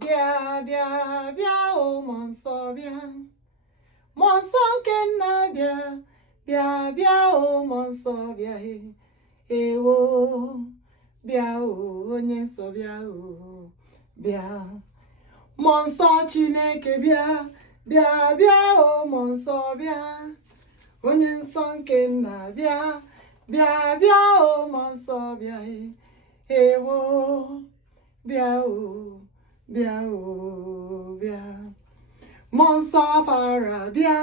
bịa bịa bịa o mmụọ nsọ bịa, mmụọ nsọ nke nna bịa bịa bịa o mmụọ nsọ bịa ewo bịa o onye nsọ bịa o bịa, mmụọ nsọ Chineke bịa bịa bịa o mmụọ nsọ bịa, onye nsọ nke nna bịa bịa bịa o mmụọ nsọ bịa ewo bịa o bịa o bịa, mmụọ nsọ fara bịa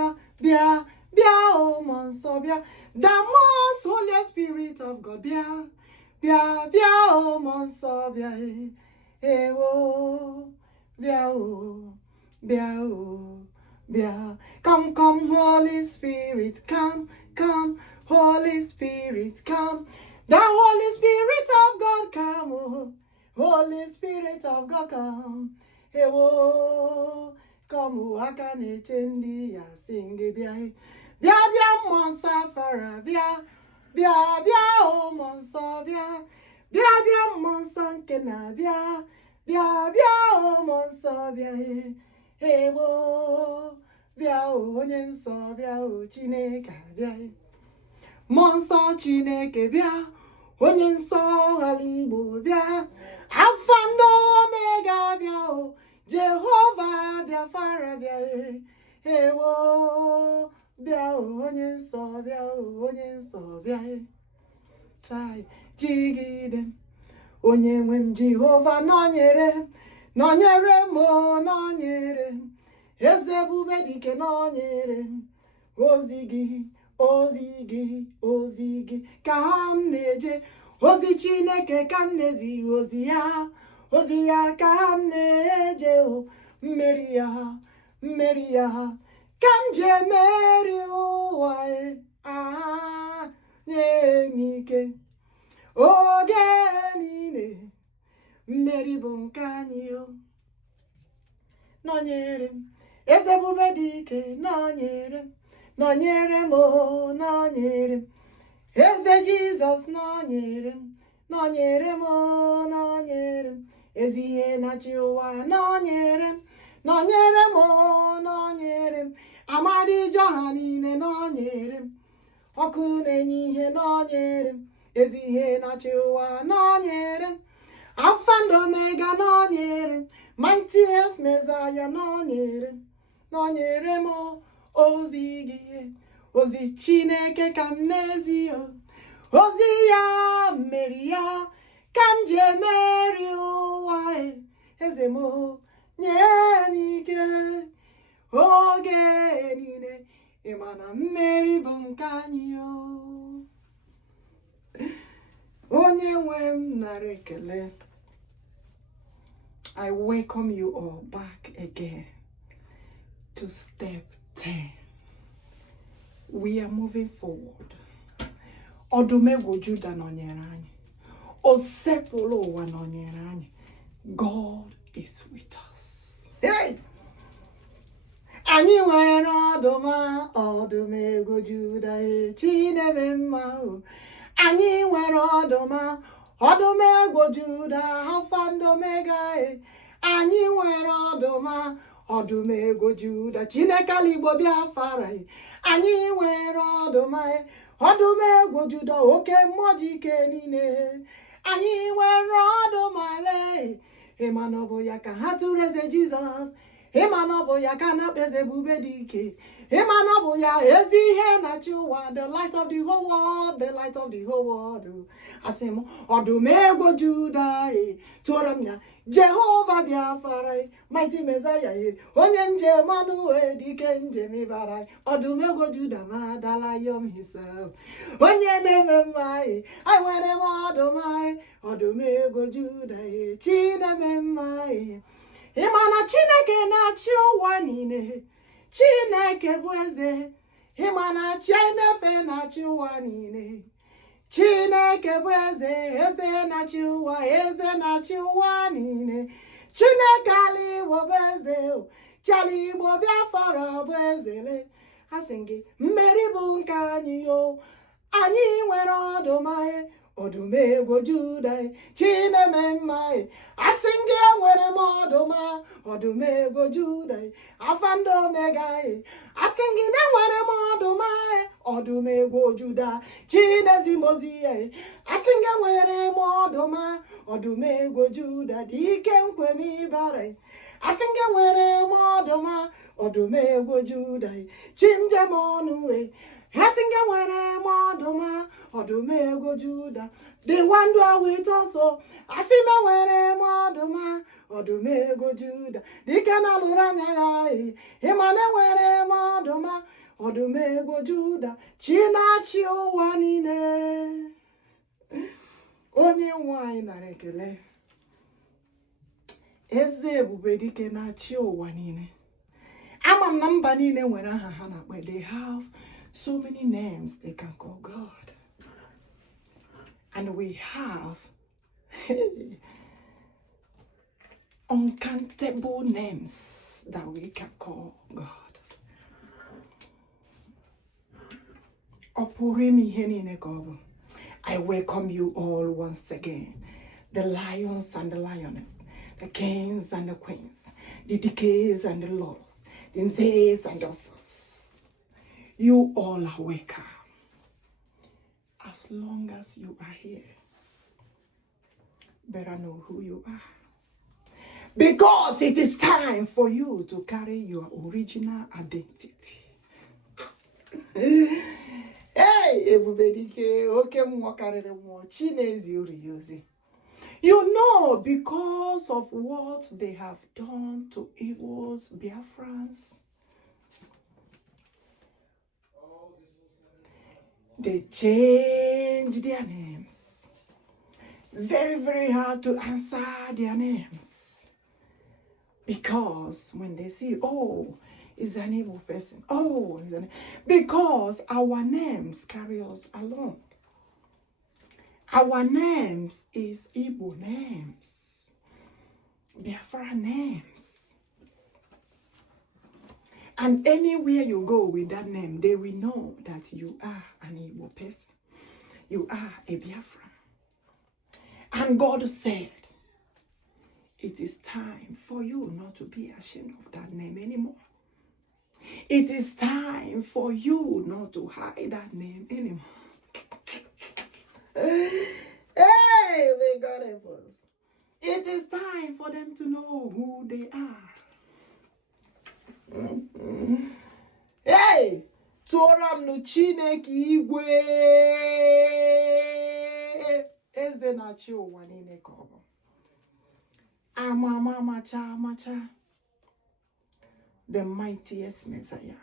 bịa bịa o mmụọ nsọ bịa, the most Holy Spirit of God bịa bịa bịa o mmụọ nsọ bịa ewo bịa o bịa o bịa, come come Holy Spirit, come Holy Spirit, come, the Holy Spirit of God come, oh, Holy Spirit of God come, ewo come o aka na-eche ndị ya sing bịa bịa bịa mmụọ nsọ fara bịa bịa bịa o mmụọ nsọ bịa bịa bịa mmụọ nsọ nke na-abịa bịa bịa o mmụọ nsọ bịa ewo bịa o onye nsọ bịa o Chineke bịa, mmụọ nsọ Chineke bịa onye nsọ ala Igbo bịa, Alpha and Omega bịa o Jehova Biafra bịa ewo bịa o onye nsọ bịa o onye nsọ bịa chai jigide onye nwe m Jehova nọnyere m o nọnyere m, eze ebubedike nọnyere m, ozi gị ka m na-eje, ozi Chineke ka m na-ezi, ozi ya ka m na-eje o, mmeri ya ka m je meri ụwa nye m ike oge niile, mmeri bụ nke anyị o, nọnyere m eze ebubedike nọnyere m o nọnyere m, Eze Jesus nọnyere m o nọnyere m, ezi ihe na-achị ụwa nọnyere m o nọnyere m, amadijọ ha niile nọnyere m, ọkụ na-enye ihe nọnyere m, ezi ihe na-achị ụwa nọnyere m, Alpha and Omega nọnyere m, mightiest Messiah nọnyere m o, ozi gị ozi Chineke ka m na-ezi o, ozi ya mmeri ya ka m ji emeri ụwa eze m nye m ike oge niile, ịma na mmeri bụ nke anyị o, onye nwe m nara ekele. I welcome you all back again to step 10. We are moving forward. Odumegwu Judah nọnyere anyị, osepụlụ ụwa nọnyere anyị. God is with us. Hey! Anyị nwere ọdụmegwu Judah Chineke mma o. Anyị nwere ọdụmegwu Judah Alpha and Omega. Anyị nwere ọdụmegwu Judah Chineke ala Igbo Biafra. Anyị nwere ọdụmegwu Judah oke mmụọ ji ike niile. Anyị nwere ọdụmale, ịma na ọ bụ ya ka ha tụrụ eze Jizọs, ịma na ọ bụ ya ka na-akpa eze ebubedike, ịma na ọ bụ ya ezi ihe na-achị ụwa, the light of the whole world, the light of the whole world. Asị m ọdụmegwu Judah tụọrọ m ya Jehova Biafra, mighty Messiah onye njem ọnụ dike njem ịbara, ọdụmegwu Judah ma Lion himself, onye na-eme mma anyị nwere m ọdụmegwu Judah Chineke mma ịma na Chineke na-achị ụwa niile, Chineke bụ eze, ịma na Chinefe na-achị ụwa niile, Chineke bụ eze, eze na-achị ụwa, eze na-achị ụwa niile, Chineke ala Igbo bụ eze, Chala Igbo Biafra bụ ezele. Asị gị mmeri bụ nke anyị o, anyị nwere Odumegwu Judah, Chinememma, Asingi Were Modoma, Odumegwu Judah, Afando Omega, Asingi Were Modoma, Odumegwu Judah, Chinezi Mozie, Asingi Were Modoma, Odumegwu Judah, Dikem Kwemi Bare, Asingi Were Modoma, Odumegwu Judah, Chimjemonue, Asingi Were Modoma, Odumegwu Judah, the one dwell with us, so Asima Were Modoma, Odumegwu Judah, the Canaluranya, Emane Were Modoma, Odumegwu Judah, Chinachio Wanine, Onye wine Narekele, Eze ebubedike na chi wanine. Ama namba niile nwere aha ha na akpa. They have so many names they can call God. And we have uncountable names that we can call God. Opurimi henine kobu. I welcome you all once again. The lions and the lioness, the kings and the queens, the decays and the lords, the Isees and the Usos. You all are welcome. As long as you are here, better know who you are. Because it is time for you to carry your original identity. Hey, ebubedike, oke mwakarere mwa, chinezi uriyozi. You know, because of what they have done to evils Biafrans, they changed their names. Very, very hard to answer their names. Because when they see, oh, is an evil person. Oh, because our names carry us along. Our names is Igbo names, Biafra names. And anywhere you go with that name, they will know that you are an Igbo person. You are a Biafra. And God said, it is time for you not to be ashamed of that name anymore. It is time for you not to hide that name anymore. Hey, may God help us. It is time for them to know who they are. Hey, Toram no CHINEKE igwe. Eze na chi ụwa niile ka ọ bụ. Ama macha. The mightiest Messiah.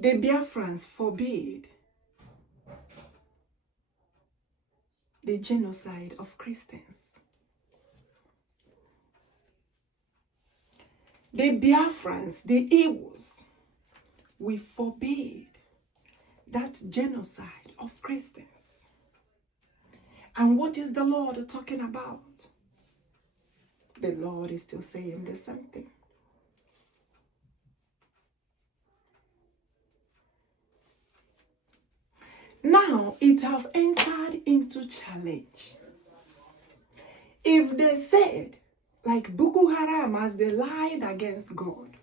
The Biafrans forbade the genocide of Christians. The Biafrans, the evils, we forbade that genocide of Christians. And what is the Lord talking about? The Lord is still saying the same thing. Now it have entered into challenge. If they said, like Boko Haram, as they lied against God,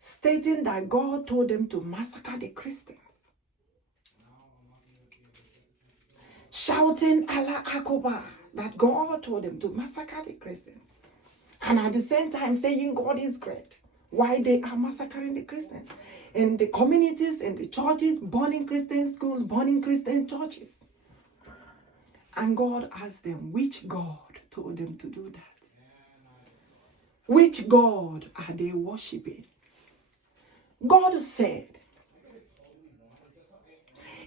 stating that God told them to massacre the Christians, shouting Allah Akbar, that God told them to massacre the Christians, and at the same time saying God is great, why they are massacring the Christians, in the communities, in the churches, burning Christian schools, burning Christian churches. And God asked them, which God told them to do that? Which God are they worshiping? God said,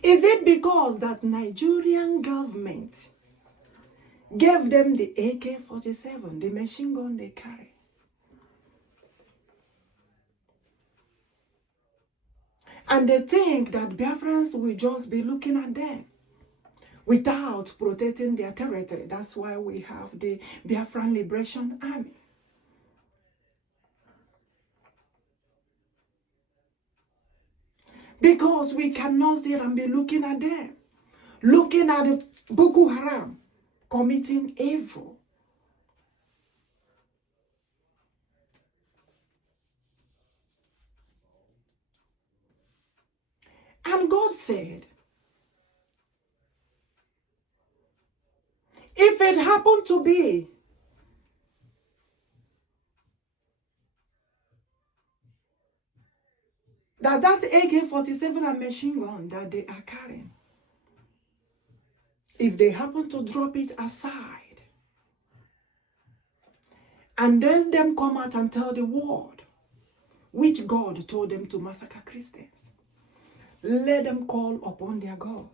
is it because that Nigerian government gave them the AK-47, the machine gun they carry? And they think that Biafrans will just be looking at them without protecting their territory. That's why we have the Biafran Liberation Army. Because we cannot sit and be looking at them. Looking at the Boko Haram committing evil. And God said, if it happened to be that AK-47 and machine gun that they are carrying, if they happen to drop it aside, and then them come out and tell the world which God told them to massacre Christians, let them call upon their God.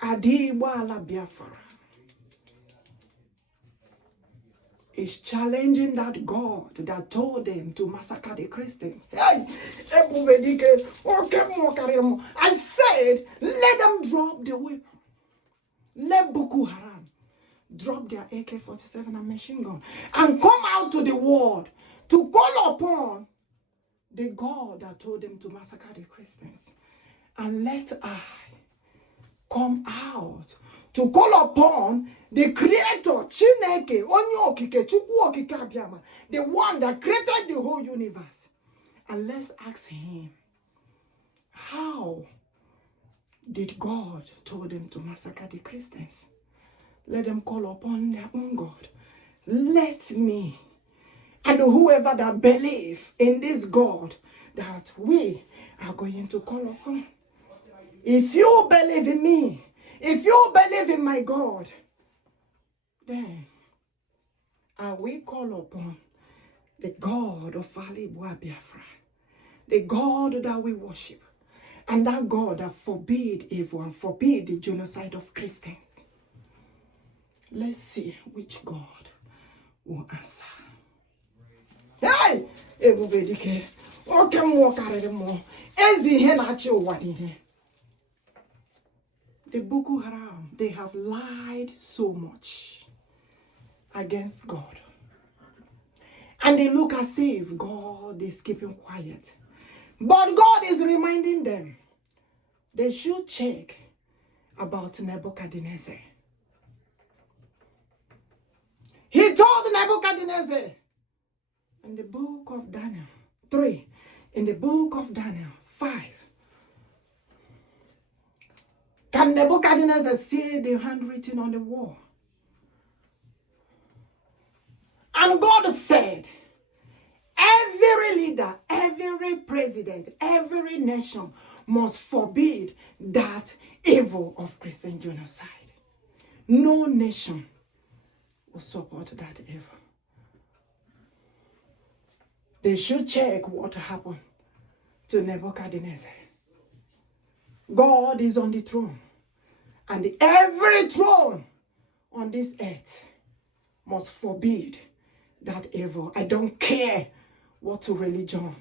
Adiwala Biafra is challenging that God that told them to massacre the Christians. Hey, ebubedike, I said, let them drop the weapon. Let Boko Haram drop their AK-47 and machine gun and come out to the world to call upon the God that told them to massacre the Christians. And let I come out to call upon the Creator, CHINEKE, chukwuokikeabiama, the one that created the whole universe. And let's ask him, how did God told them to massacre the Christians? Let them call upon their own God. Let me and whoever that believe in this God that we are going to call upon. If you believe in me, if you believe in my God, then I will call upon the God of Biafra, the God that we worship, and that God that forbid evil and forbid the genocide of Christians. Let's see which God will answer. Hey! Ebubedike, oke mmụọ karịrị mmụọ, ezi ihe na-achị ụwa niile. The Boko Haram, they have lied so much against God. And they look as if God is keeping quiet. But God is reminding them they should check about Nebuchadnezzar. He told Nebuchadnezzar in the book of Daniel 3, in the book of Daniel 5, can Nebuchadnezzar see the handwritten on the wall? And God said, every leader, every president, every nation must forbid that evil of Christian genocide. No nation will support that evil. They should check what happened to Nebuchadnezzar. God is on the throne, and every throne on this earth must forbid that evil. I don't care what religion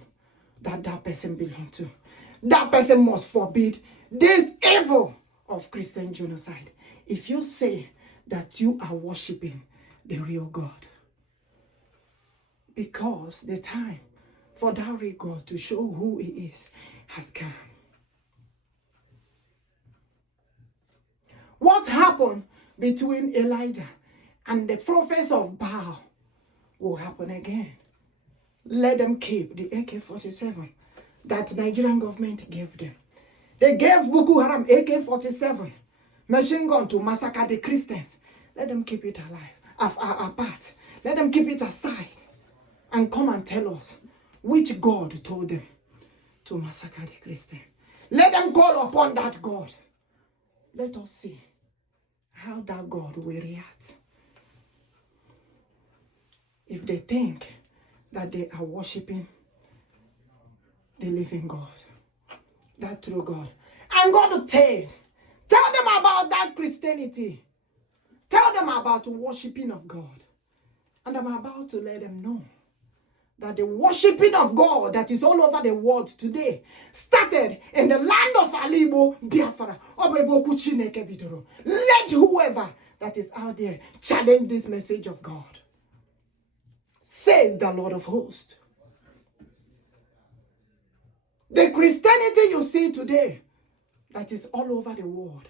that person belongs to. That person must forbid this evil of Christian genocide. If you say that you are worshiping the real God, because the time for that real God to show who he is has come. What happened between Elijah and the prophets of Baal will happen again. Let them keep the AK-47 that Nigerian government gave them. They gave Boko Haram AK-47 machine gun to massacre the Christians. Let them keep it alive, apart. Let them keep it aside and come and tell us which God told them to massacre the Christians. Let them call upon that God. Let us see how that God will react. If they think that they are worshiping the living God, that true God. And God said, tell them about that Christianity. Tell them about the worshiping of God. And I'm about to let them know that the worshiping of God that is all over the world today started in the land of Alibo, Biafra. Let whoever that is out there challenge this message of God, says the Lord of hosts. The Christianity you see today, that is all over the world.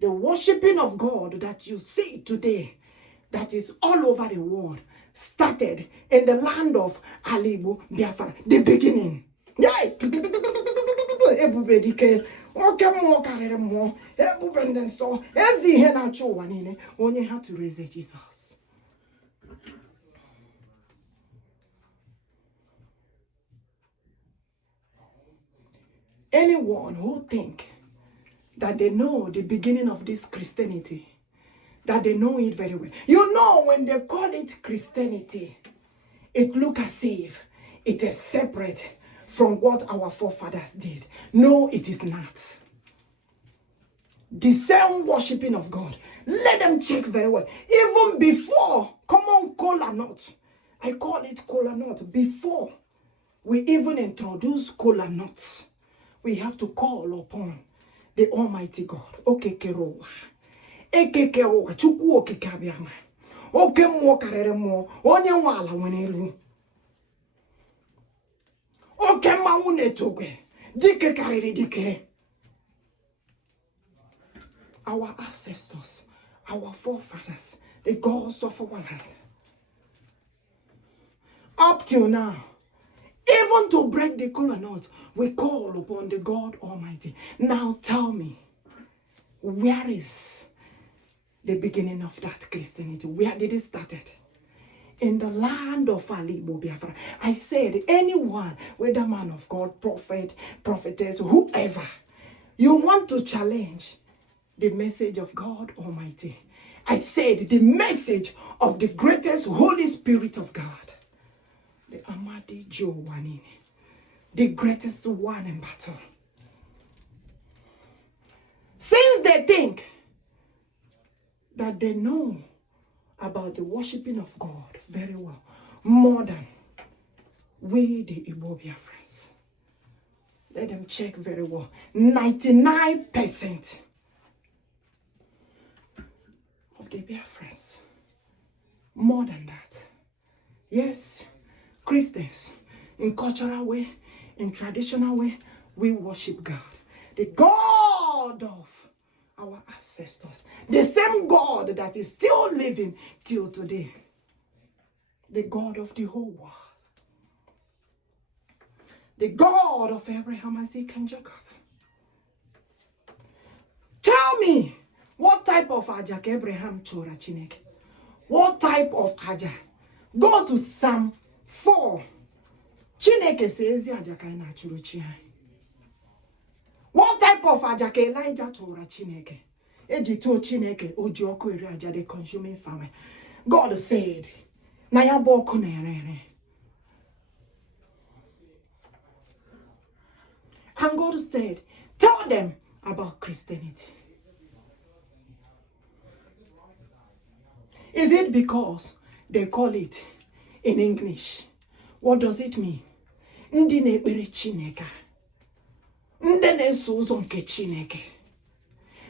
The worshiping of God that you see today, that is all over the world, started in the land of Alibu, Biafra, the beginning. Yay! Ebubedike, onye had to raise Jesus. Anyone who think that they know the beginning of this Christianity, that they know it very well. You know, when they call it Christianity, it looks as if it is separate from what our forefathers did. No, it is not. The same worshiping of God. Let them check very well. Even before, common kola nut. I call it kola nut. Before we even introduce kola nuts, we have to call upon the Almighty God. Okekerowa. Ekekerowa. Chukwuokikeabiama. Okemwo kareremo. Onye nwala wenelu. Okemmanwu netogwe. Dike karere dike. Our ancestors, our forefathers, the gods of our land. Up till now, even to break the kola nut, we call upon the God Almighty. Now tell me, where is the beginning of that Christianity? Where did it start? In the land of Alibu, Biafra. I said, anyone, whether man of God, prophet, prophetess, whoever, you want to challenge the message of God Almighty. I said, the message of the greatest Holy Spirit of God. The Amadi Jowanini. The greatest one in battle. Since they think that they know about the worshiping of God very well, more than we, the Igbo Biafrans. Let them check very well. 99% of the Biafrans. More than that. Yes, Christians, in cultural way, in traditional way, we worship God. The God of our ancestors. The same God that is still living till today. The God of the whole world. The God of Abraham, Isaac, and Jacob. Tell me, what type of aja Abraham chora CHINEKE? What type of aja? Go to Psalm 4. CHINEKE says aja kaina churu chi. What type of aja ka Elijah chora CHINEKE? Eji to CHINEKE oji oku eri aja the consuming fire. God said, na ya bo oku na ere. And God said, tell them about Christianity. Is it because they call it in English? What does it mean? Ndị na-ekpere Chineke. Ndị na-eso ụzọ nke Chineke.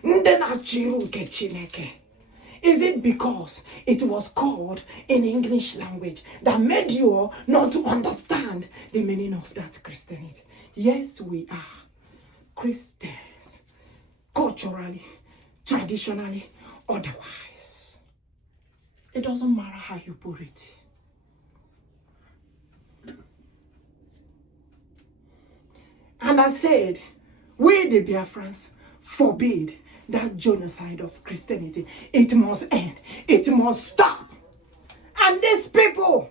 Ndị na-achị iru nke Chineke. Is it because it was called in English language that made you not to understand the meaning of that Christianity? Yes, we are Christians, culturally, traditionally, otherwise. It doesn't matter how you put it. And I said, we the Biafrans forbid that genocide of Christianity. It must end. It must stop. And these people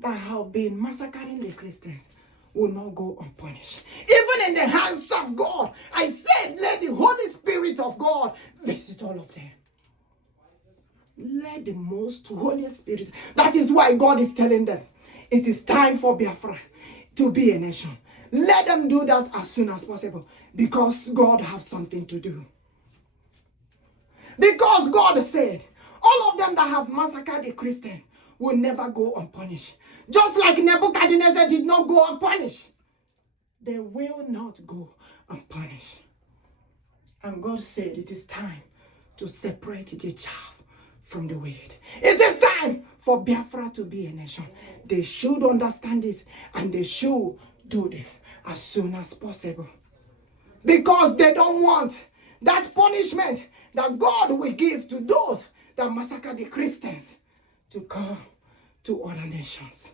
that have been massacring the Christians will not go unpunished. Even in the hands of God, I said, let the Holy Spirit of God visit all of them. Let the most Holy Spirit. That is why God is telling them, it is time for Biafra to be a nation. Let them do that as soon as possible, because God has something to do. Because God said, all of them that have massacred the Christian will never go unpunished. Just like Nebuchadnezzar did not go unpunished. They will not go unpunished. And God said it is time to separate the chaff from the wheat. It is time for Biafra to be a nation. They should understand this, and they should do this as soon as possible. Because they don't want that punishment that God will give to those that massacre the Christians to come to other nations.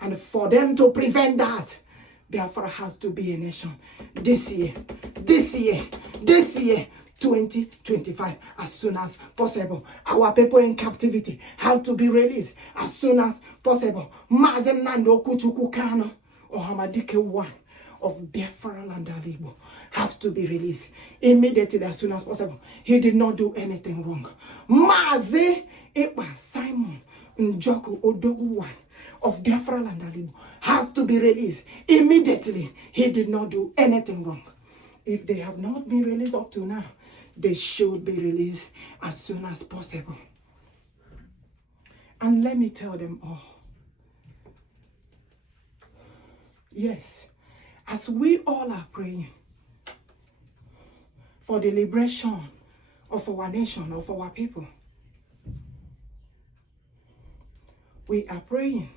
And for them to prevent that, Biafra has to be a nation this year, 2025, as soon as possible. Our people in captivity have to be released as soon as possible. Mazi Nnamdi Okwuchukwu Kanu, Ebubedike one of Biafra land Igbo have to be released immediately as soon as possible. He did not do anything wrong. Mazi Ekpa Simon Njoku Odogwu one of Biafra land Igbo has to be released immediately. He did not do anything wrong. If they have not been released up to now, they should be released as soon as possible. And let me tell them all. Yes, as we all are praying for the liberation of our nation, of our people, we are praying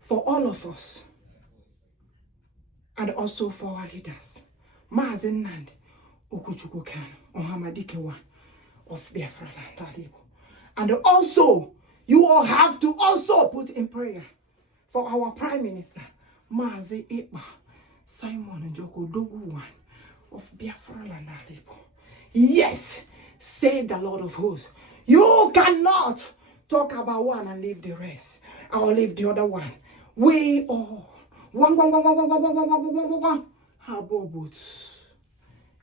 for all of us and also for our leaders. Mazi Nnamdi Okwuchukwu Ebubedike one of Biafra land. And also, you all have to also put in prayer for our Prime Minister, Mazi Ekpa Simon Njoku Odogwu one of Biafra land. Yes, say the Lord of hosts. You cannot talk about one and leave the rest, or leave the other one. We all have both.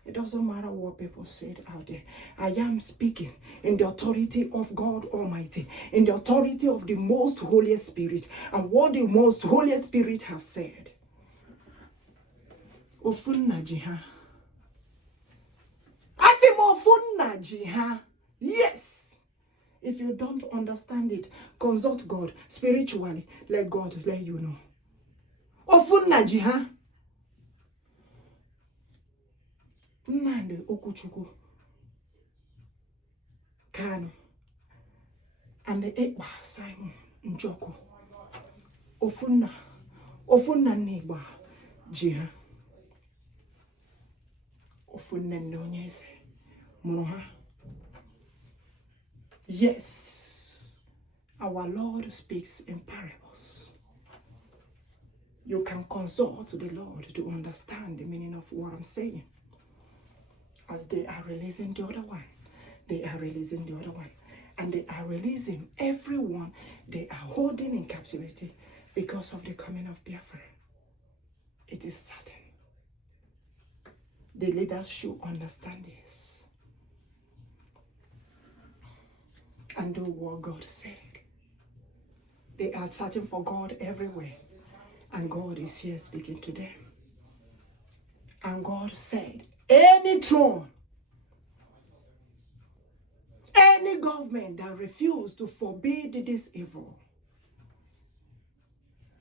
It doesn't matter what people said out there. I am speaking in the authority of God Almighty, in the authority of the Most Holy Spirit, and what the Most Holy Spirit has said. Ofunna jiha. Asim ofunna jiha. Yes. If you don't understand it, consult God spiritually. Let God let you know. Ofunna jiha. Nnamdi Okwuchukwu Kanu and the Ekpa Simon Njoku Ofunna Negba Jiha Ofunna Onyeze Muruha. Yes, our Lord speaks in parables. You can consult the Lord to understand the meaning of what I'm saying. As they are releasing the other one, they are releasing the other one. And they are releasing everyone they are holding in captivity because of the coming of Biafra. It is certain. The leaders should understand this and do what God said. They are searching for God everywhere, and God is here speaking to them. And God said, any throne, any government that refuse to forbid this evil,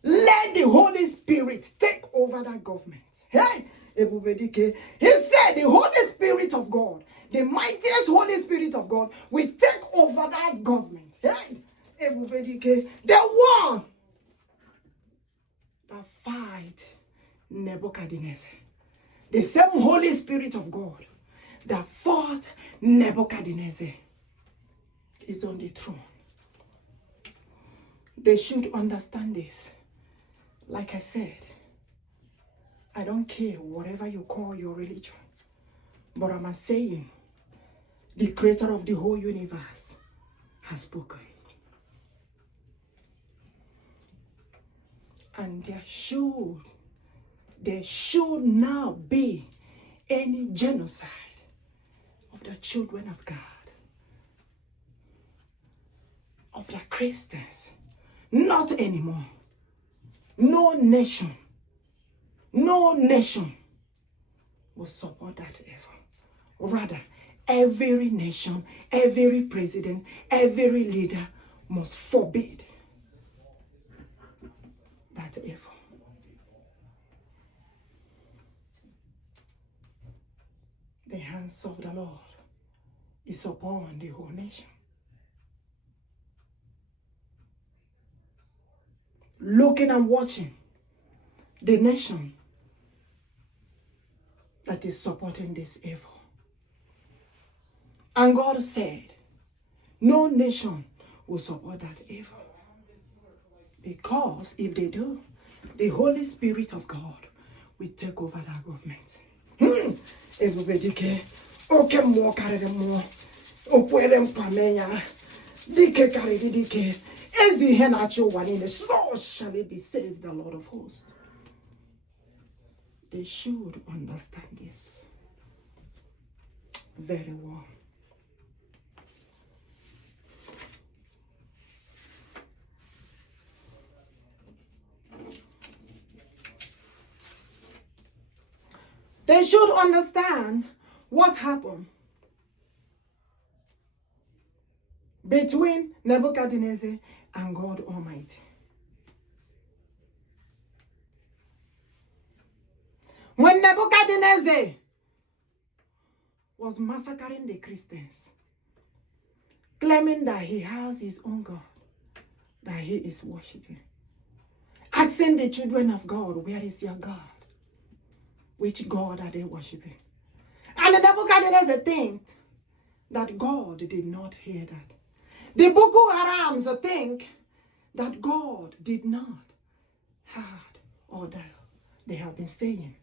let the Holy Spirit take over that government. Hey, ebubedike. He said the Holy Spirit of God, the mightiest Holy Spirit of God, will take over that government. Hey, ebubedike. The one that fight Nebuchadnezzar. The same Holy Spirit of God that fought Nebuchadnezzar is on the throne. They should understand this. Like I said, I don't care whatever you call your religion, but I'm saying the creator of the whole universe has spoken. And there should now be any genocide of the children of God, of the Christians. Not anymore. No nation will support that evil. Rather, every nation, every president, every leader must forbid that evil. The hands of the Lord is upon the whole nation. looking and watching the nation that is supporting this evil. And God said, no nation will support that evil. Because if they do, the Holy Spirit of God will take over that government. Ebubedike, oke mo karere mo, okwere mpameya, dike karere dike, ezi henacho wanine, so shall it be, says the Lord of hosts. They should understand this very well. They should understand what happened between Nebuchadnezzar and God Almighty. When Nebuchadnezzar was massacring the Christians, claiming that he has his own God, that he is worshiping, asking the children of God, where is your God? Which God are they worshiping? And the Nebuchadnezzar think that God did not hear that. The Boko Harams think that God did not hear all that they have been saying.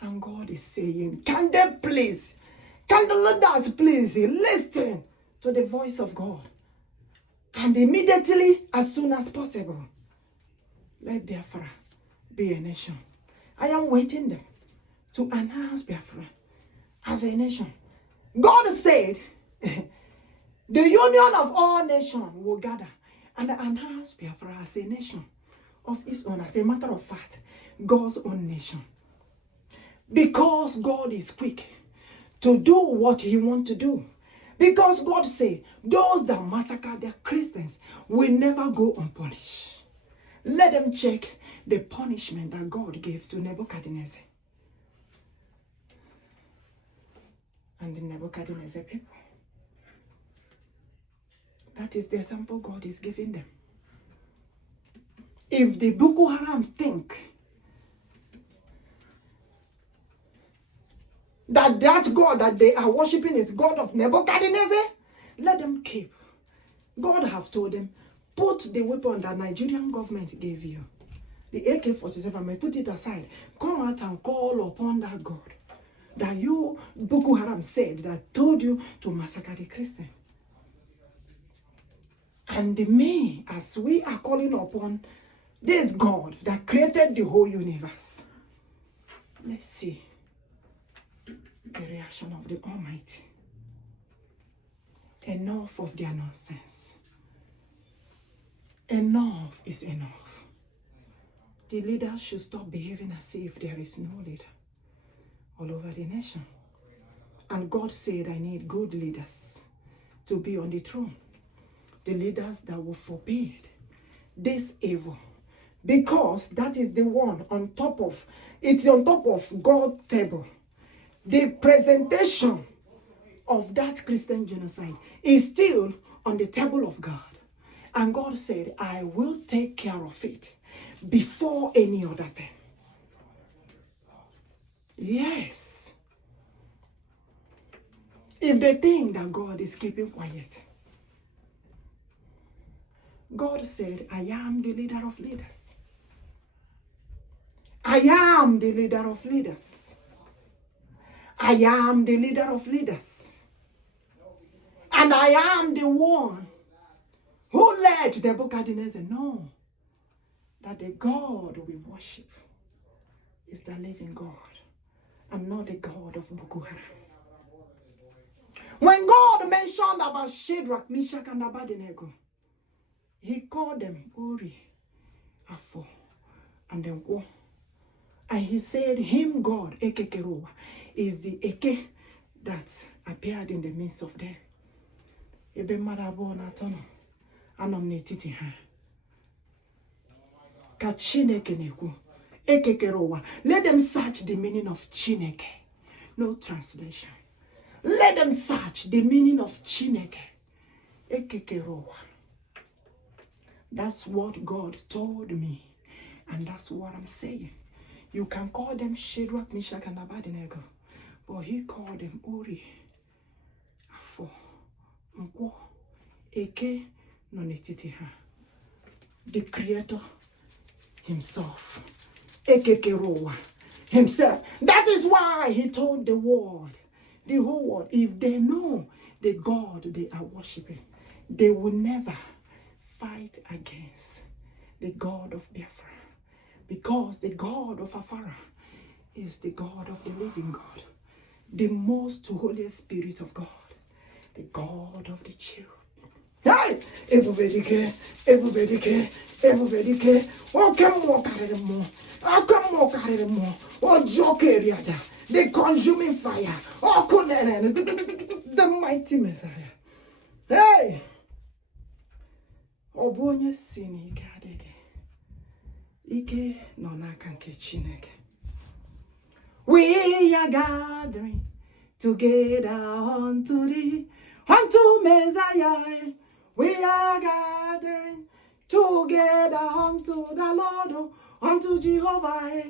And God is saying, can the leaders please listen to the voice of God? And immediately, as soon as possible, let Biafra be a nation. I am waiting them to announce Biafra as a nation. God said, the union of all nations will gather and announce Biafra as a nation of its own. As a matter of fact, God's own nation. Because God is quick to do what he wants to do. Because God said, those that massacre their Christians will never go unpunished. Let them check the punishment that God gave to Nebuchadnezzar and the Nebuchadnezzar people. That is the example God is giving them. If the Boko Haram think that God that they are worshiping is God of Nebuchadnezzar, let them keep. God have told them, put the weapon that Nigerian government gave you, the AK-47, may put it aside. Come out and call upon that God that you, Boko Haram, said that told you to massacre the Christian. And me, as we are calling upon this God that created the whole universe, let's see the reaction of the Almighty. Enough of their nonsense. Enough is enough. The leaders should stop behaving as if there is no leader all over the nation. And God said, I need good leaders to be on the throne. The leaders that will forbid this evil. Because that is the one on top of, it's on top of God's table. The presentation of that Christian genocide is still on the table of God. And God said, I will take care of it before any other thing. Yes. If they think that God is keeping quiet, God said, I am the leader of leaders. I am the leader of leaders. I am the leader of leaders. And I am the one who let Nebuchadnezzar know that the God we worship is the living God and not the God of Boko Haram. When God mentioned about Shadrach, Meshach, and Abednego, he called them Uri, Afo, and then Wo. And he said, him God, Ekekerowa, is the Eke that appeared in the midst of them. Ebe marabo na tono, anom netiti ha. Ka CHINEKE neku, Ekekerowa. Let them search the meaning of CHINEKE. No translation. Let them search the meaning of CHINEKE. Ekekerowa. That's what God told me. And that's what I'm saying. You can call them Shadrach, Meshach, and Abednego. But he called them Uri, Afo, Nkwo, Eke, Nonetitiha. The Creator himself. Ekekerowa himself. That is why he told the world, the whole world, if they know the God they are worshiping, they will never fight against the God of Biafra. Because the God of Afara is the God of the living God, the most holy Spirit of God, the God of the cherub. Hey! Ebubedike, ebubedike, ebubedike. Oh, come on, carry more. Oh, come on, carry more. Oh, Joke, the consuming fire. Oh, the mighty Messiah. Hey! Obonye sini kadege. Ike no nakanke CHINEKE. We are gathering together unto thee, unto Messiah. We are gathering together unto the Lord, unto Jehovah,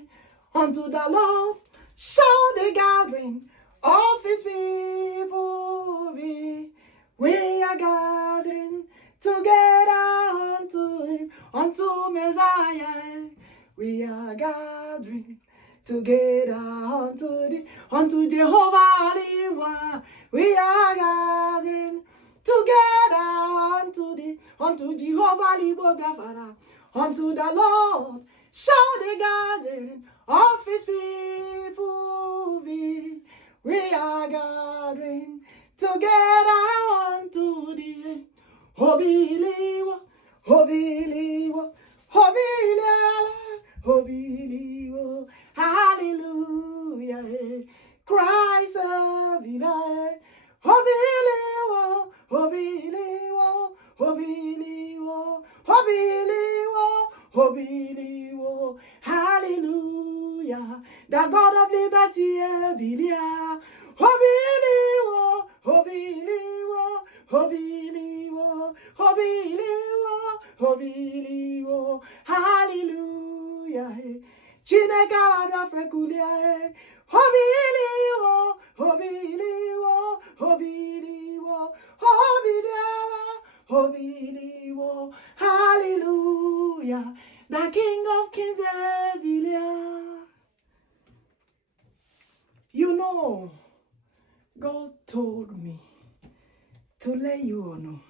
unto the Lord. Shall the gathering of his people be. We are gathering together unto him, unto Messiah. We are gathering together unto Jehovah. We are gathering together unto Jehovah, unto the Lord. Shall the gathering of his people be. We are gathering together unto thee. Hobiliwo, hobiliwo, hobiliala, hobiliwo. Hallelujah. Christ hobiliwo, hobiliwo, hobiliwo, hobiliwo, hobiliwo, hobiliwo. Hallelujah. The God of liberty, hobiliwo, hobiliwo, hobiliwo, hobiliwo, hobiliwo, hobiliwo. Hallelujah. CHINEKE ala frekulia. Hobiliwo, hobiliwo, hobiliwo, hobiliala, hobiliwo. Hallelujah. The King of Kings, Evilia. You know, God told me to let you all know,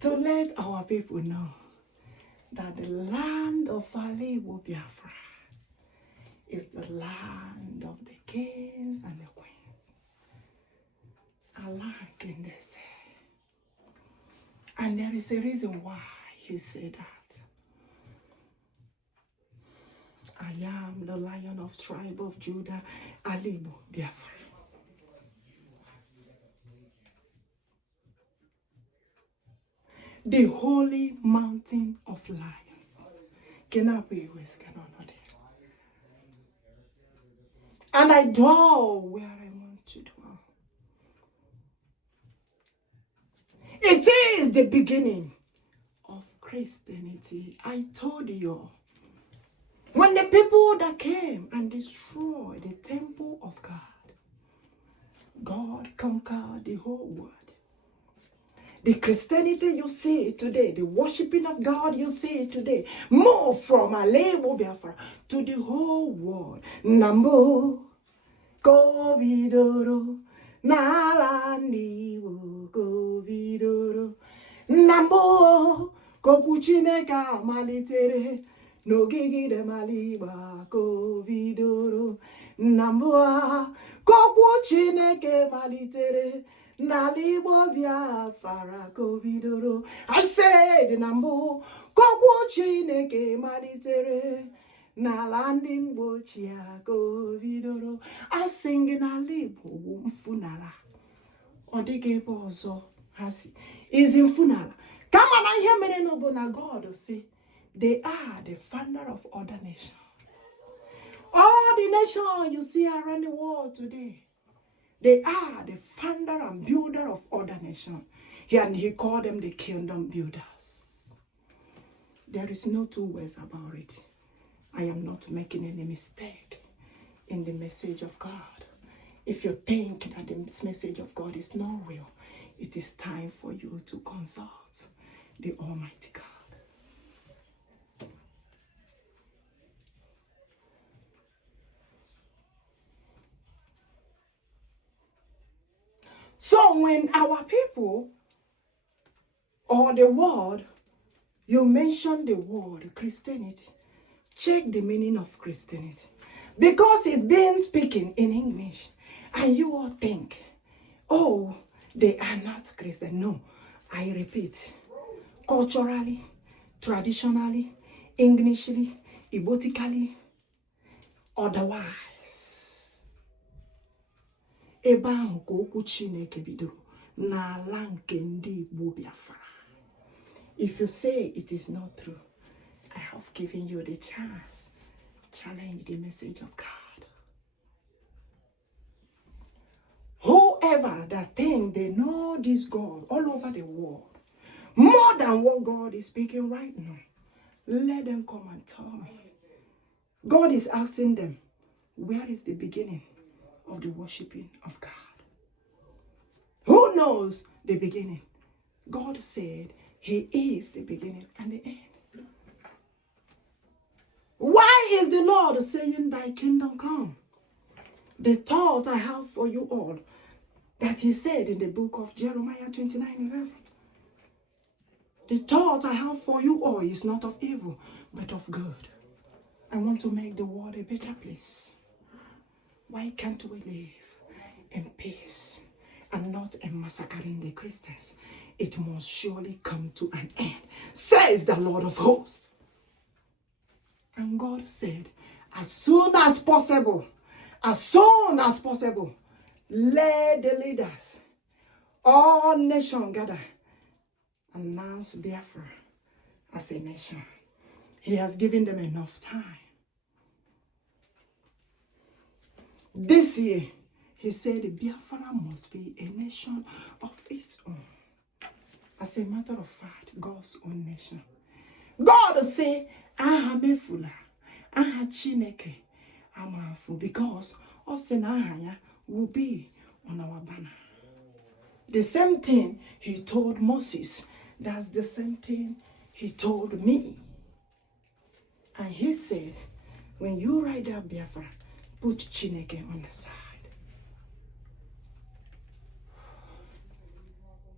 to let our people know that the land of Alibo Biafra is the land of the kings and the queens. Allah can say. And there is a reason why he said that. I am the Lion of tribe of Judah, Alibo Biafra. The holy mountain of lions. Cannot be with cannot. And I dwell where I want to dwell. It is the beginning of Christianity. I told you. When the people that came and destroyed the temple of God, God conquered the whole world. The Christianity you see today, the worshiping of God you see today, move from Alibo Biafra to the whole world. Nambo Kovidoro Nalandiwo Kovidoro Nambo Koku CHINEKE malitere Nogigi de Maliba Kovidoro Nambo Koku CHINEKE malitere Nalibo Biafra Kovidoro. I said Nambo Koku CHINEKE malitere Nalandin Bochia Kovidoro. I sing in Alibo Mfunala. Odege Bozo Hasi is in Funala. Come on, I hear me no bona God say they are the founder of other nations. All the nations you see around the world today, they are the founder and builder of other nations. And he called them the kingdom builders. There is no two ways about it. I am not making any mistake in the message of God. If you think that this message of God is not real, it is time for you to consult the Almighty God. So when our people or the world, you mention the word Christianity, check the meaning of Christianity. Because it's been speaking in English, and you all think, oh, they are not Christian. No, I repeat, culturally, traditionally, Englishly, Ibotically, otherwise. Ebe ahụ ka okwu Chineke bidoro n'ala nke ndị Igbo Biafra. If you say it is not true, I have given you the chance. Challenge the message of God. Whoever that think they know this God all over the world, more than what God is speaking right now, let them come and tell me. God is asking them, where is the beginning of the worshiping of God? Who knows the beginning? God said he is the beginning and the end. Why is the Lord saying thy kingdom come? The thought I have for you all that he said in the book of Jeremiah 29:11. The thought I have for you all is not of evil, but of good. I want to make the world a better place. Why can't we live in peace and not in massacring the Christians? It must surely come to an end, says the Lord of hosts. And God said, as soon as possible, let the leaders, all nations gather, announce Biafra as a nation. He has given them enough time. This year, he said Biafra must be a nation of its own. As a matter of fact, God's own nation. God say, aha mefula, aha CHINEKE, amafu, because osenahaya will be on our banner. The same thing he told Moses, that's the same thing he told me. And he said, when you write that Biafra, put CHINEKE on the side.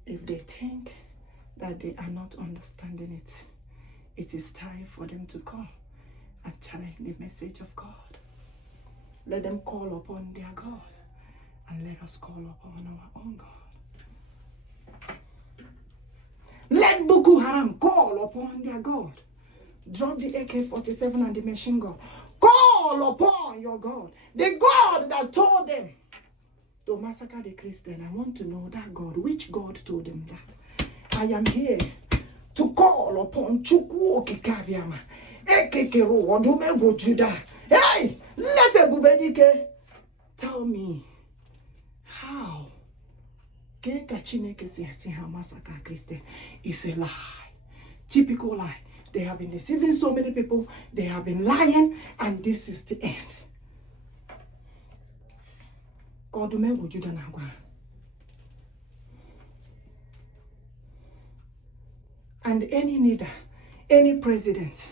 If they think that they are not understanding it, it is time for them to come and challenge the message of God. Let them call upon their God, and let us call upon our own God. Let Boko Haram call upon their God. Drop the AK-47 and the machine gun. Call upon your God. The God that told them to massacre the Christian. I want to know that God. Which God told them that? I am here to call upon chukwuokikeabiama. Ekekero odumego Judah. Hey, let ebubedike tell me how Keka CHINEKE si ha massacre Christian is a lie. Typical lie. They have been deceiving so many people. They have been lying, and this is the end. Odumego Judah nagwa. And any leader, any president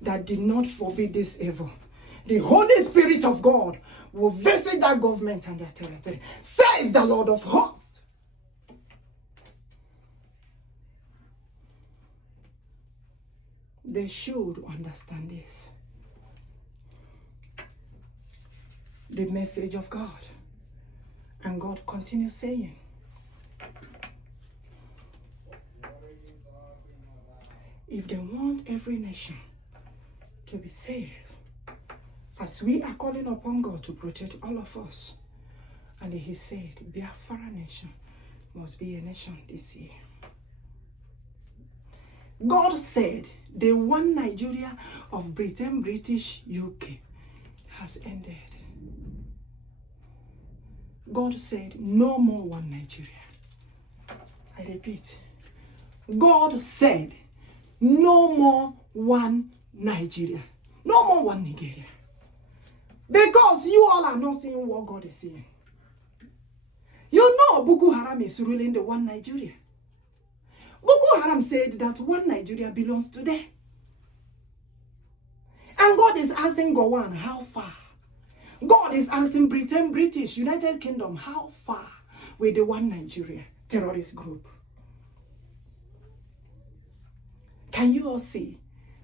that did not forbid this evil, the Holy Spirit of God will visit that government and their territory, says the Lord of hosts. They should understand this. The message of God. And God continues saying, if they want every nation to be saved, as we are calling upon God to protect all of us, and he said, Biafra nation must be a nation this year. God said, the one Nigeria of Britain, British, UK has ended. God said, no more one Nigeria. I repeat, God said, no more one Nigeria. No more one Nigeria. Because you all are not seeing what God is saying. You know Boko Haram is ruling the one Nigeria. Boko Haram said that one Nigeria belongs to them. And God is asking Gowon, how far? God is asking Britain, British, United Kingdom, how far with the one Nigeria terrorist group? Can you all see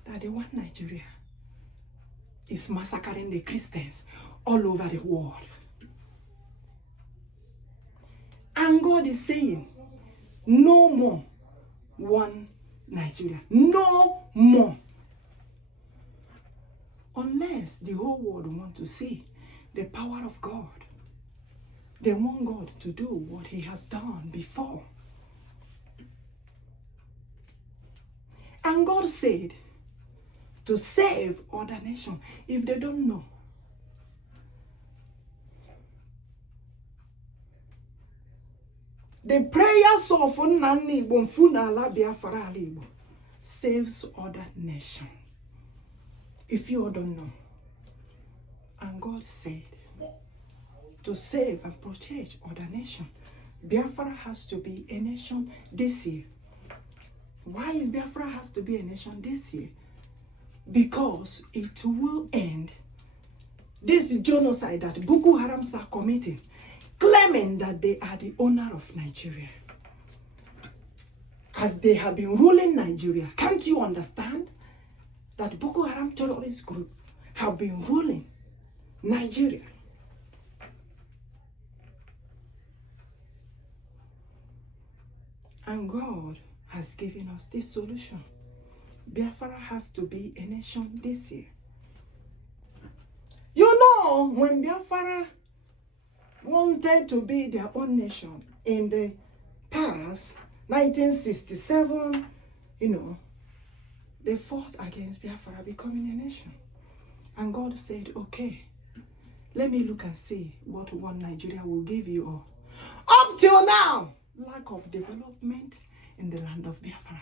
that the one Nigeria is massacring the Christians all over the world? And God is saying, no more one Nigeria. No more. Unless the whole world wants to see the power of God. They want God to do what he has done before. And God said to save other nations if they don't know. The prayers of Nnamdi Bonfunala Biafra saves other nations. If you all don't know. And God said to save and protect other nations. Biafra has to be a nation this year. Why is Biafra has to be a nation this year? Because it will end this genocide that Boko Harams are committing, claiming that they are the owner of Nigeria. As they have been ruling Nigeria, can't you understand that Boko Haram terrorist group have been ruling Nigeria? And God has given us this solution. Biafra has to be a nation this year. You know, when Biafra wanted to be their own nation in the past, 1967, you know, they fought against Biafra becoming a nation. And God said, okay, let me look and see what one Nigeria will give you all. Up till now, lack of development in the land of Biafra.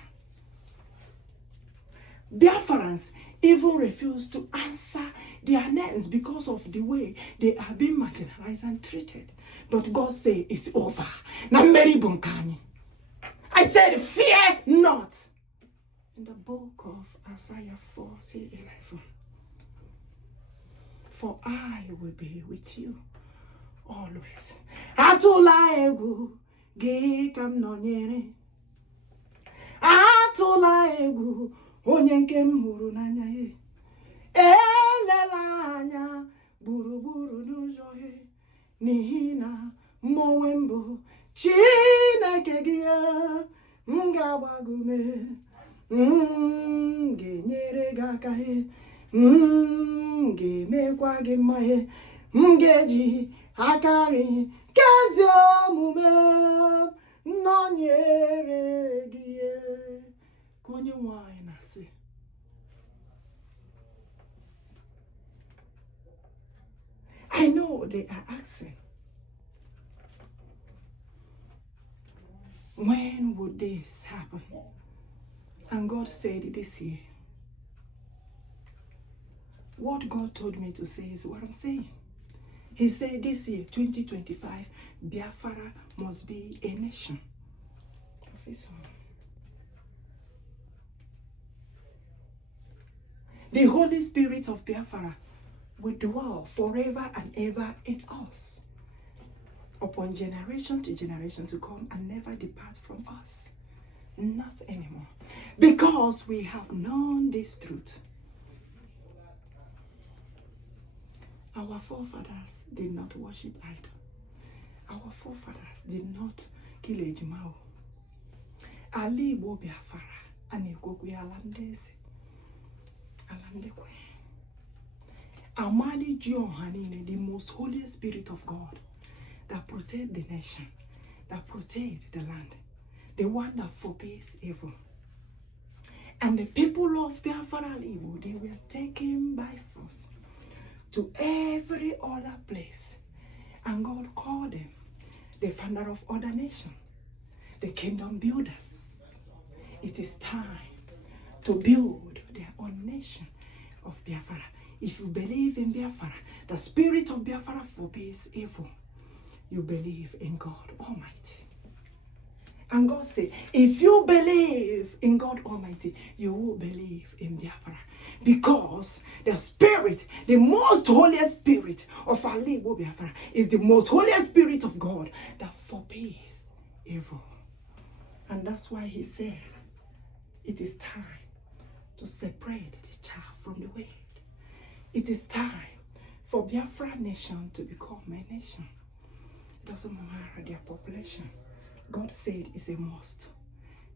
Biafrans even refuse to answer their names because of the way they are being marginalized and treated. But God said, it's over. Now, Mary Bonkani. I said, fear not. In the book of Isaiah 40:11. For I will be with you always. Atụla egwu gị ka m nọnyere. Atụla egwu onye nke m hụrụ n'anya ya. Elela anya gburugburu n'ụzọ ya. N'ihi na mụ onwe m bụ Chineke gị ya. M ga-agbago ume. Ga-enyere gị aka ya. Ga-emekwa gị mma ya. Ga-eji aka nri nke ezi omume nọnyere gị ya. Ka onye nwe anyị na-asị. I know they are asking, when would this happen? And God said this year. What God told me to say is what I'm saying. He said this year, 2025, Biafra must be a nation of its own. The Holy Spirit of Biafra will dwell forever and ever in us, upon generation to generation to come, and never depart from us. Not anymore. Because we have known this truth. Our forefathers did not worship idol. Our forefathers did not kill ejimao. Ali Igbo Biafra anekokwe alandeze. Alandekwe. Amali Jiohanine, the most holy spirit of God, that protect the nation, that protect the land, the one that forbids evil. And the people of Biafra Igbo, they were taken by force to every other place. And God called them the founder of other nations, the kingdom builders. it is time to build their own nation of Biafra. If you believe in Biafra, the spirit of Biafra forbids evil. You believe in God Almighty. And God said, if you believe in God Almighty, you will believe in Biafra. Because the spirit, the most holiest spirit of Alibo Biafra is the most holiest spirit of God that forbids evil. And that's why he said, it is time to separate the chaff from the wheat. It is time for Biafra nation to become a nation. It doesn't matter their population. God said it's a must.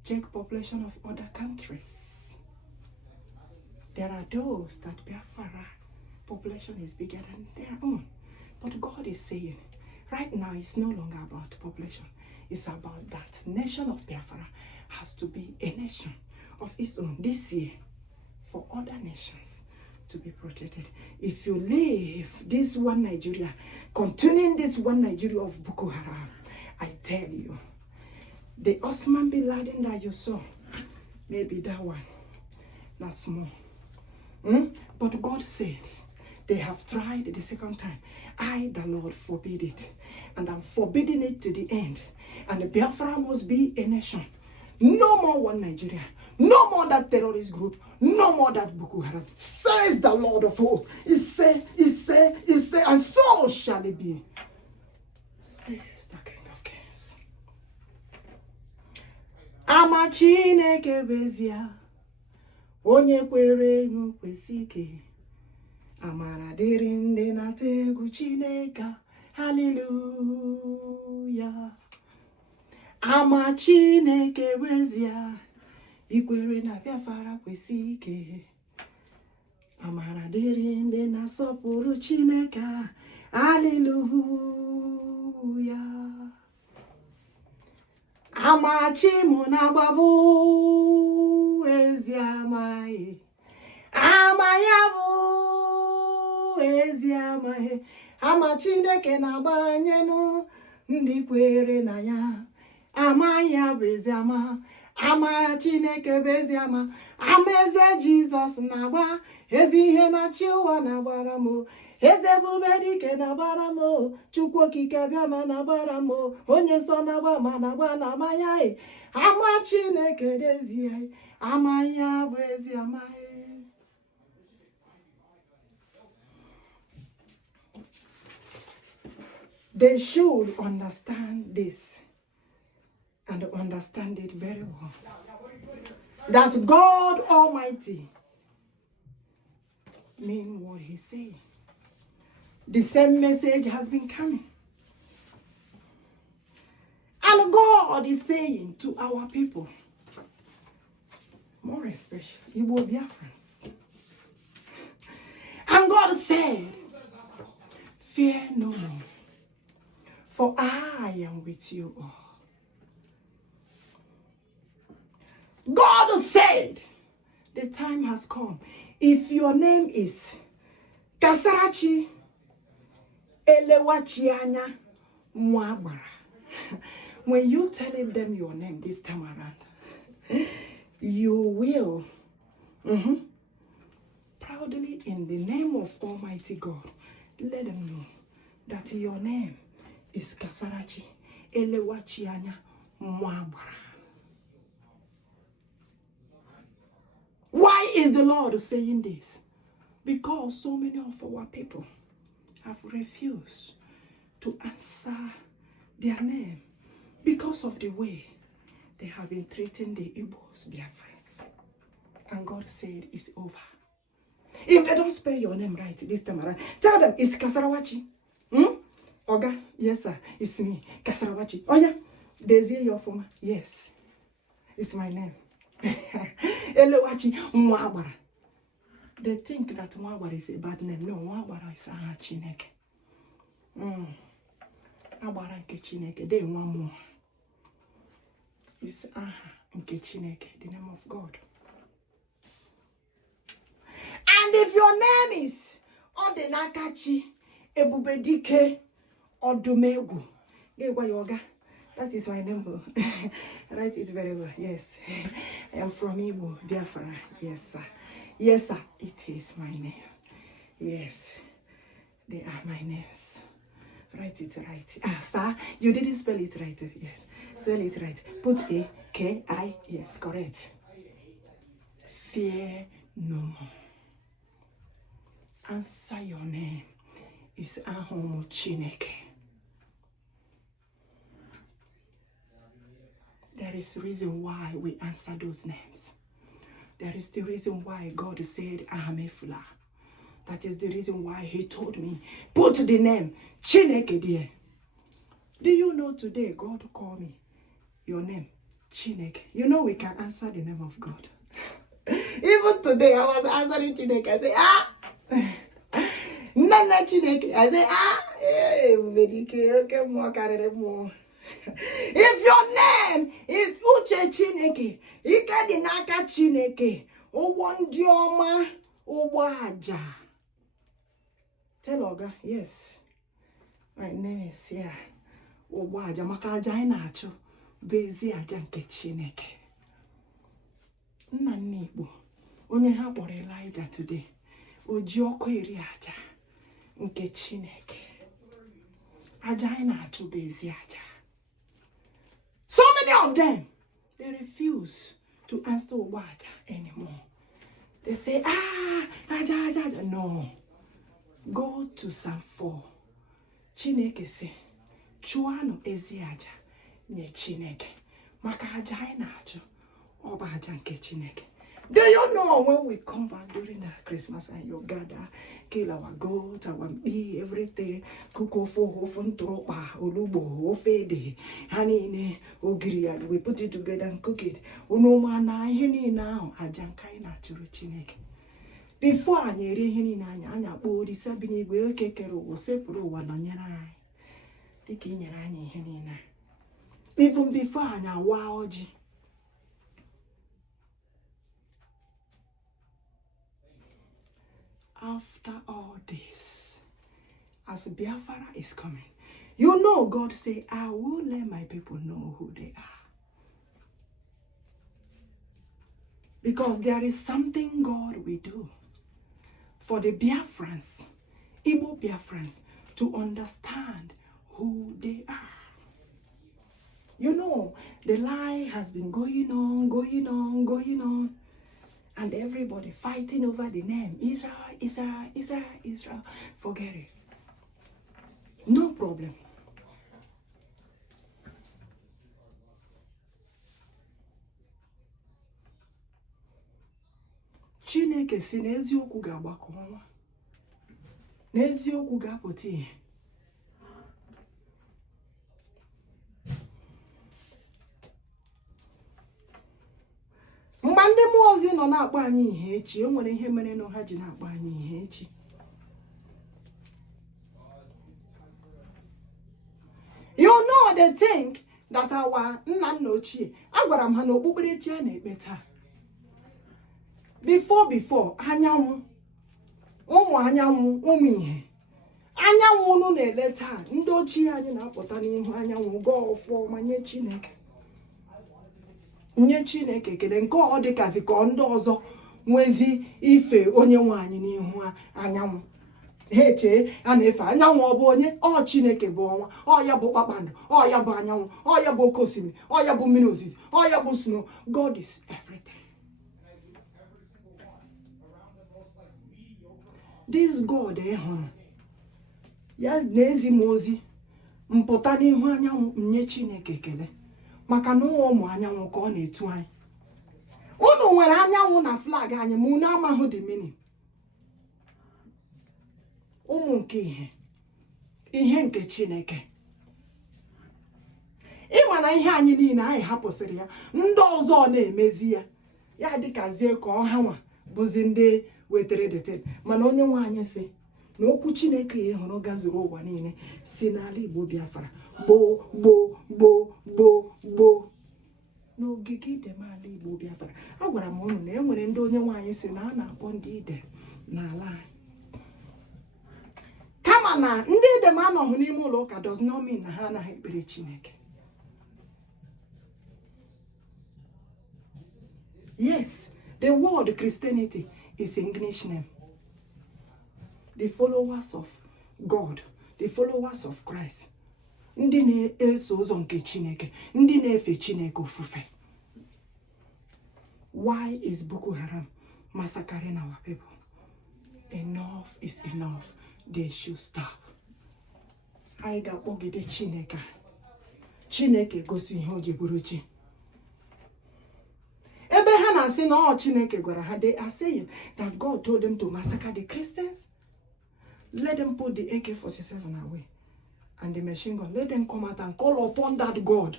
Check population of other countries. There are those that Biafra population is bigger than their own. But God is saying, right now it's no longer about population. It's about that nation of Biafra has to be a nation of its own this year for other nations to be protected. If you leave this one Nigeria, continuing this one Nigeria of Boko Haram, I tell you, the Osman bin Laden that you saw, maybe that one, not small. But God said, they have tried the second time. I, the Lord, forbid it. And I'm forbidding it to the end. And the Biafra must be a nation. No more one Nigeria. No more that terrorist group. No more that Boko Haram. Says the Lord of hosts. Isee, and so shall it be. Says the King of Kings. Ama CHINEKE bezia. Onye kwere n'ukwesike. Amara dịrị ndị na-ata egwu Chineke. Hallelujah. Ama CHINEKE bezia. Ikwere na Biafra kwesike. Amara dịrị ndị na-asọpụrụ Chineke. Hallelujah. Amachi mụ na-agbabụ ezi amaghị. Ama ya bụ ezi amaghị. Ama Chineke na-agbanyenụ ndị kwere na ya. Ama ya bụ ezi ama. Ama Chineke bụ ezi ama. Ama Eze Jesus na-agba. Ezi ihe na-achị ụwa na-agbara m. Eze ebubedike na-agbara m. chukwuokikeabiama na-agbara m. Onye nsọ na-agba ma na-agba na ama ya. Ama Chineke dezie. Ama ya bụ ezi ama. They should understand this and understand it very well. That God Almighty means what He's saying. The same message has been coming. And God is saying to our people, more especially Igbo Biafrans. And God said, fear no more, for I am with you all. God said, the time has come. If your name is Kasarachi Elewachianya Mwabara, when you tell them your name this time around, you will proudly, in the name of Almighty God, let them know that your name is Kasarachi Elewachianya Mwabara. Why is the Lord saying this? Because so many of our people have refused to answer their name because of the way they have been treating the Igbos, Biafrans. And God said it's over. If they don't spell your name right this time around, tell them it's Kasarawachi. Oga, yes sir, it's me, Kasarawachi. Oh yeah, Desi your former. Yes, it's my name. Elewachi Mwabara. They think that Mwabara is a bad name. No, Mwabara is CHINEKE. Abara nke Chineke. They want more. It's nke Chineke, the name of God. And if your name is Odenakachi, ebubedike, Odumegu, Ewa Yoga, That is my name. Write it very well. Yes. I am from Igbo, Biafra. Yes, sir. Yes, sir. It is my name. Yes. They are my names. Write it right. Ah, sir, you didn't spell it right. Yes. Spell it right. Put A, K, I. Yes, correct. Fear no more. Answer your name. Is Ahomo CHINEKE. There is a reason why we answer those names. There is the reason why God said, Ahamefula. That is the reason why he told me, put the name CHINEKE there. Do you know today God called me, your name, CHINEKE? You know we can answer the name of God. Even today I was answering CHINEKE. I say, Nana CHINEKE. I say, ebubedike, okay, more carry more. If your name is Uche CHINEKE, Ike di n'aka CHINEKE, Ụgbọ ndị ọma, ụgbọ aja. Tell Oga, yes. My name is here. Ụgbọ aja, maka aja anyị na-achụ bụ ezi aja nke CHINEKE. Nnamdi Igbo, onye ha kpọrọ Elijah today, o ji ọkụ eri aja nke CHINEKE. Aja anyị na-achụ bụ ezi aja. So many of them, they refuse to answer Obaja anymore. They say, aja. No. Go to Psalm 4. CHINEKE say, chuano ezi aja nye CHINEKE. Maka aja ina ajo, Obaja nke CHINEKE. Do you know when we come back during the Christmas and you gather, kill our goat, our bee, everything, cook off tropa, olubo, ofede, honey, ogiri, we put it together and cook it. Unomana, henny now, a jankai natural CHINEKE. Before I knew henny nanya, body sabini, will kekero, or sepro, one on your eye. The king and henny. Even before I know, wow. After all this, as Biafra is coming, you know God say, I will let my people know who they are. Because there is something God will do for the Biafrans, Igbo Biafrans, to understand who they are. You know, the lie has been going on. And everybody fighting over the name, Israel. Forget it. No problem. CHINEKE si n'eziokwu ga-agbakọ ọnwa. N'eziokwu ga-apụta ihe. Mgbe ndị mmụọ ozi nọ na-akpọ anyị ihe echi, o nwere ihe mere na ha ji na-akpọ anyị ihe echi. You know, they think that our nna ochie, agwara m ha na okpukperechi a na-ekpe taa. Before, anyanwụ, ụmụ ihe. Anyanwụ unu na-ele taa, ndị ochie anyị na-apụta n'ihu anyanwụ gọọ ọfụma nye CHINEKE. Nye CHINEKE kele nke ọ dịkazi ka ndị ọzọ nwezi ife onye nwe anyị n'ihu anyanwụ. Heche a na-efe anyanwụ ọ bụ onye? Ọ CHINEKE bụ ọnwa, ọ ya bụ kpakpando, ọ ya bụ anyanwụ, ọ ya bụ oke osimiri, ọ ya bụ mmiri ozizi, ọ ya bụ snow. God is everything. This God hụrụ ya na-ezi m ozi mpụta n'ihu anyanwụ nye CHINEKE kele. Maka na ụmụ anyanwụ ka ọ na-etu anyị. Unu nwere anyanwụ na flag anyị ma unu amaghị the meaning. Ụmụ nke ihe nke CHINEKE. Ịma na ihe anyị niile anyị hapụsịrị ya, ndị ọzọ na-emezi ya. Ya dịkazie ka ọha nwa bụzi ndị wetere deten. Mana onye nwe anyị sị na okwu CHINEKE hụrụ gazuru ụwa niile si n'ala Igbo Biafra. Gbo n'ogige idemala Igbo Biafra. Agwara m unu na enwere ndị onye nwaanyị si na a na-akpọ ndị ide n'ala anyị. Kama na ndị idem anọghị n'ime ụlọ ụka does not mean na ha anaghị ekpere CHINEKE. Yes, the word Christianity is English name. The followers of God, the followers of Christ. Ndị na-eso ụzọ nke Chineke, ndị na-efe Chineke ofufe. Why is Boko Haram massacring our people? Enough is enough. They should stop. I ga-akpọgide Chineke. Chineke gosi ihe o ji bụrụ chi. Ebe ha na-asị na ọ Chineke gwara ha, they are saying that God told them to massacre the Christians. Let them put the AK-47 away and the machine gun. Let them come out and call upon that God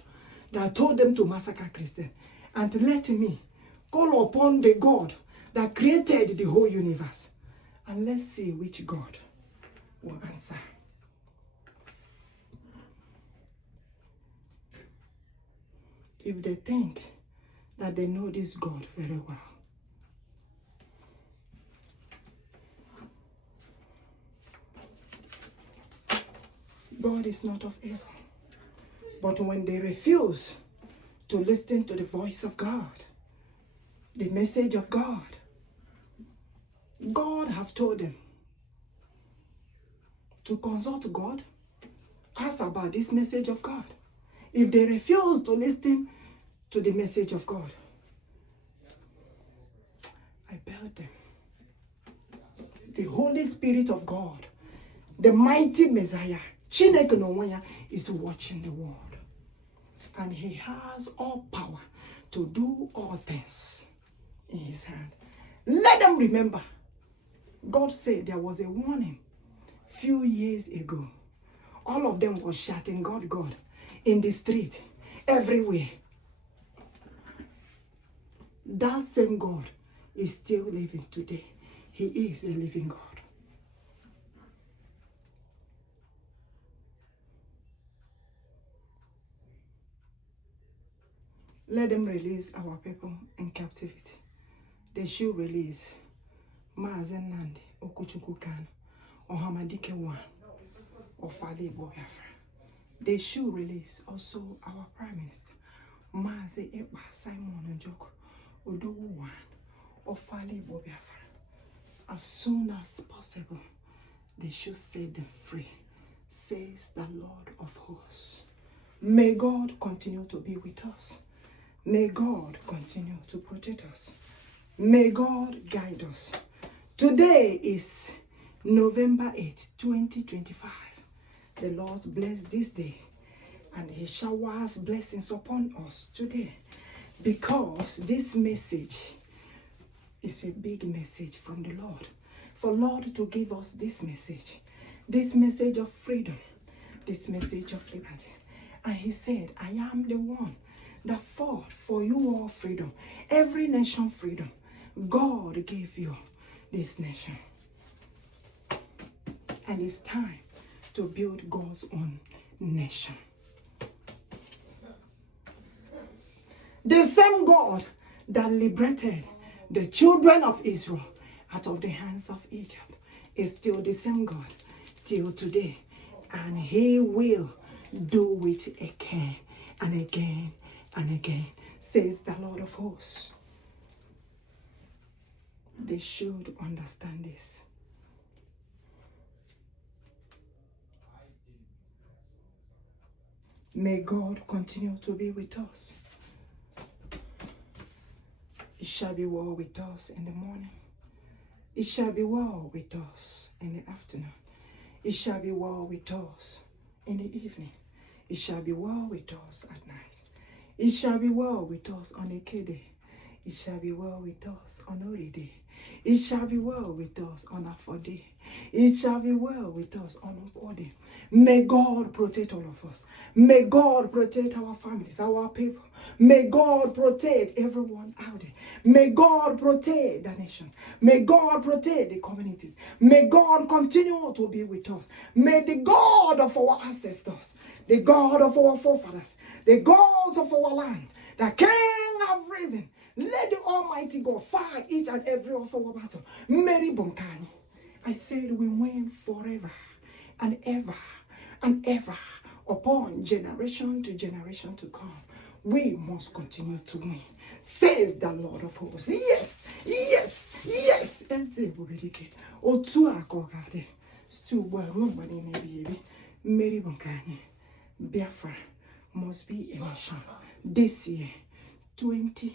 that told them to massacre Christians. And let me call upon the God that created the whole universe. And let's see which God will answer. If they think that they know this God very well, God is not of evil. But when they refuse to listen to the voice of God, the message of God, God have told them to consult God, ask about this message of God. If they refuse to listen to the message of God, I bail them. The Holy Spirit of God, the mighty Messiah, Chineke no is watching the world. And he has all power to do all things in his hand. Let them remember, God said there was a warning few years ago. All of them were shouting, God, God, in the street, everywhere. That same God is still living today. He is a living God. Let them release our people in captivity. They should release Mazi Nnamdi, Okwuchukwu, Kanu, ebubedike one, of Biafra. They should release also our Prime Minister, Mazi Ekpa, Simon Njoku, Odogu one, of Biafra. As soon as possible, they should set them free, says the Lord of hosts. May God continue to be with us. May God continue to protect us. May God guide us. Today is November 8th, 2025. The Lord bless this day and he showers blessings upon us today, because this message is a big message from the Lord. For Lord to give us this message of freedom, this message of liberty. And he said, I am the one that fought for you all freedom, every nation freedom. God gave you this nation. And it's time to build God's own nation. The same God that liberated the children of Israel out of the hands of Egypt is still the same God till today. And he will do it again and again and again, says the Lord of hosts. They should understand this. May God continue to be with us. It shall be well with us in the morning. It shall be well with us in the afternoon. It shall be well with us in the evening. It shall be well with us at night. It shall be well with us on a K-day. It shall be well with us on Holy Day. It shall be well with us on a day. It shall be well with us on Ukwode. May God protect all of us. May God protect our families, our people. May God protect everyone out there. May God protect the nation. May God protect the communities. May God continue to be with us. May the God of our ancestors, the God of our forefathers, the gods of our land, the King have risen. Let the Almighty God fight each and every of our battle. Mary Bonkani, I said we win forever and ever and ever upon generation to generation to come. We must continue to win, says the Lord of hosts. Yes, yes, yes. Eze ebubedike. Otu akogade. Stu ruo mgbe niile mmeri bụ nke anyị. Biafra must be a nation this year, 2025,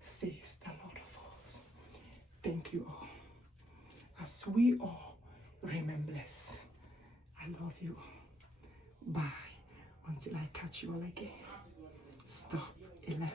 says the Lord of hosts. Thank you all. As we all remain blessed, I love you. Bye. Until I catch you all again. Stop 11.